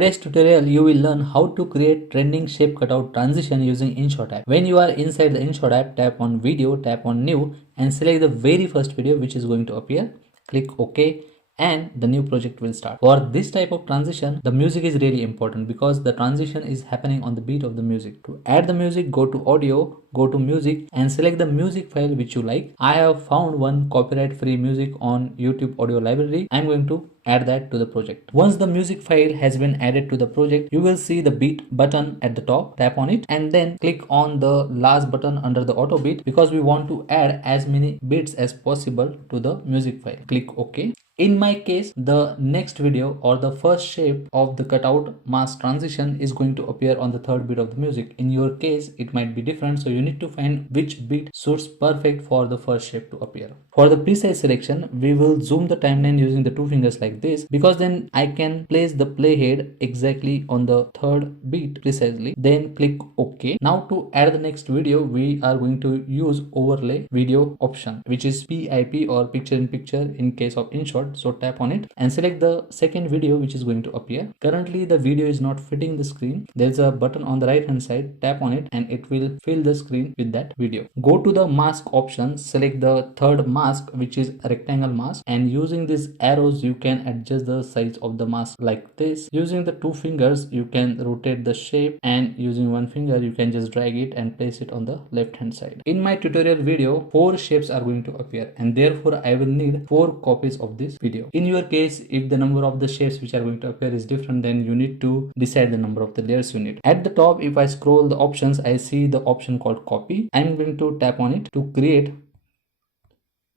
today's tutorial, you will learn how to create trending shape cutout transition using InShot app. When you are inside the InShot app, tap on video, tap on new and select the very first video which is going to appear. Click OK and the new project will start. For this type of transition, the music is really important because the transition is happening on the beat of the music. To add the music, go to audio, go to music and select the music file which you like. I have found one copyright free music on YouTube audio library. I'm going to add that to the project. Once the music file has been added to the project, you will see the beat button at the top. Tap on it and then click on the last button under the auto beat because we want to add as many beats as possible to the music file. Click OK. In my case, the next video or the first shape of the cutout mask transition is going to appear on the third beat of the music. In your case, it might be different, so you need to find which beat suits perfect for the first shape to appear. For the precise selection, we will zoom the timeline using the two fingers like this because then I can place the playhead exactly on the third beat precisely. Then click OK. Now to add the next video, we are going to use overlay video option, which is PIP or picture in picture in case of InShot. So tap on it and select the second video which is going to appear. Currently the video is not fitting the screen. There's a button on the right hand side. Tap on it and it will fill the screen with that video. Go to the mask option, select the third mask which is a rectangle mask, and using these arrows you can adjust the size of the mask like this. Using the two fingers you can rotate the shape and using one finger you can just drag it and place it on the left hand side. In my tutorial video, 4 shapes are going to appear and therefore I will need 4 copies of this video. In your case, if the number of the shapes which are going to appear is different, then you need to decide the number of the layers you need. At the top, if I scroll the options, I see the option called copy. I'm going to tap on it to create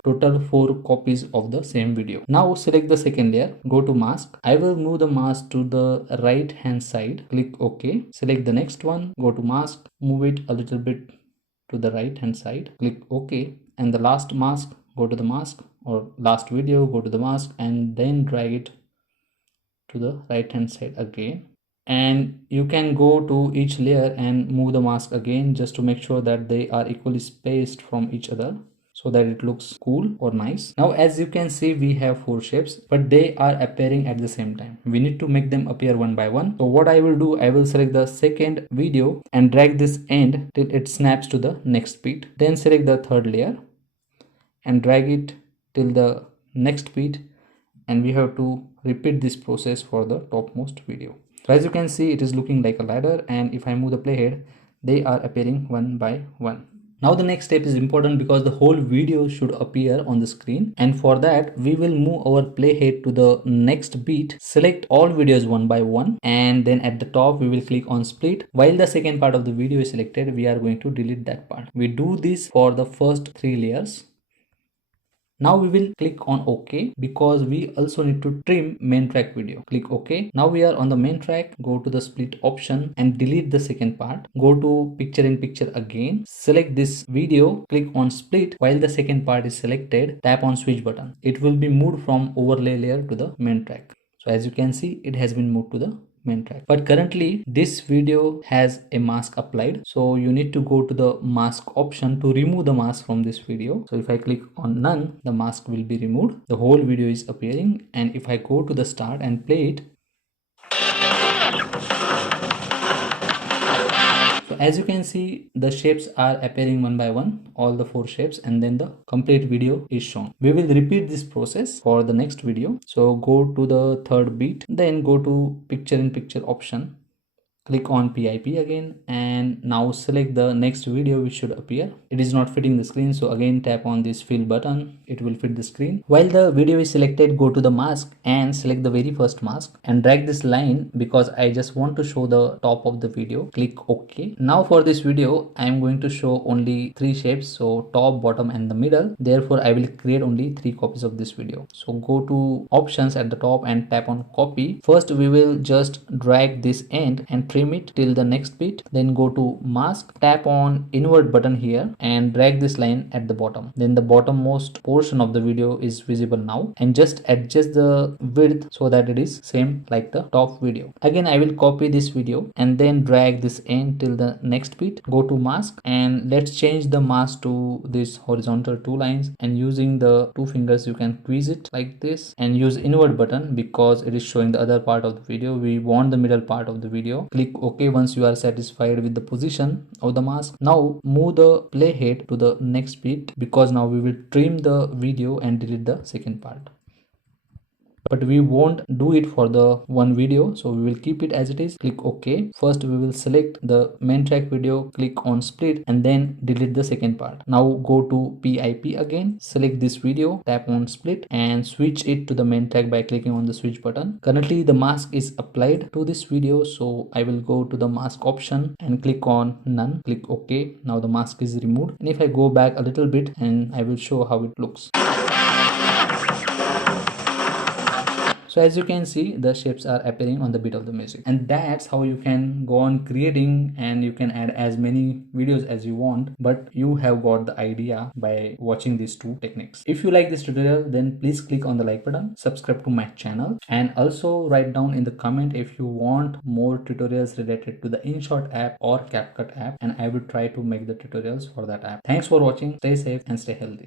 total 4 copies of the same video. Now select the second layer, go to mask. I will move the mask to the right hand side. Click OK. Select the next one, go to mask, move it a little bit to the right hand side. Click OK. And the last mask, go to the mask, or last video, go to the mask and then drag it to the right hand side again. And you can go to each layer and move the mask again just to make sure that they are equally spaced from each other so that it looks cool or nice. Now as you can see, we have 4 shapes but they are appearing at the same time. We need to make them appear one by one. So what I will do, I will select the second video and drag this end till it snaps to the next beat. Then select the third layer and drag it till the next beat, and we have to repeat this process for the topmost video. So as you can see, it is looking like a ladder, and if I move the playhead, they are appearing one by one. Now the next step is important because the whole video should appear on the screen, and for that we will move our playhead to the next beat, select all videos one by one, and then at the top we will click on split. While the second part of the video is selected, we are going to delete that part. We do this for the first 3 layers. Now we will click on OK because we also need to trim main track video. Click OK. Now we are on the main track. Go to the split option and delete the second part. Go to picture in picture again. Select this video. Click on split. While the second part is selected, tap on switch button. It will be moved from overlay layer to the main track. So as you can see, it has been moved to the main track, but currently this video has a mask applied, so you need to go to the mask option to remove the mask from this video. So if I click on none, the mask will be removed, the whole video is appearing, and if I go to the start and play it, so as you can see, the shapes are appearing one by one, all the 4 shapes, and then the complete video is shown. We will repeat this process for the next video. So go to the third beat, then go to picture in picture option, click on PIP again, and now select the next video which should appear. It is not fitting the screen, so again tap on this fill button. It will fit the screen. While the video is selected, go to the mask and select the very first mask and drag this line because I just want to show the top of the video. Click OK. Now for this video, I am going to show only 3 shapes, so top, bottom and the middle. Therefore I will create only 3 copies of this video. So go to options at the top and tap on copy. First we will just drag this end and trim it till the next bit. Then go to mask, tap on invert button here and drag this line at the bottom. Then the bottommost portion of the video is visible now, and just adjust the width so that it is same like the top video. Again, I will copy this video and then drag this end till the next bit. Go to mask and let's change the mask to this horizontal two lines, and using the two fingers you can squeeze it like this and use invert button because it is showing the other part of the video. We want the middle part of the video. Click OK once you are satisfied with the position of the mask. Now move the playhead to the next bit because now we will trim the video and delete the second part. But we won't do it for the one video, so we will keep it as it is. Click OK. First we will select the main track video, click on split and then delete the second part. Now go to PIP again, select this video, tap on split and switch it to the main track by clicking on the switch button. Currently the mask is applied to this video, so I will go to the mask option and click on none. Click OK. Now the mask is removed, and if I go back a little bit and I will show how it looks. So as you can see, the shapes are appearing on the beat of the music, and that's how you can go on creating, and you can add as many videos as you want, but you have got the idea by watching these two techniques. If you like this tutorial, then please click on the like button, subscribe to my channel, and also write down in the comment if you want more tutorials related to the InShot app or CapCut app, and I will try to make the tutorials for that app. Thanks for watching. Stay safe and stay healthy.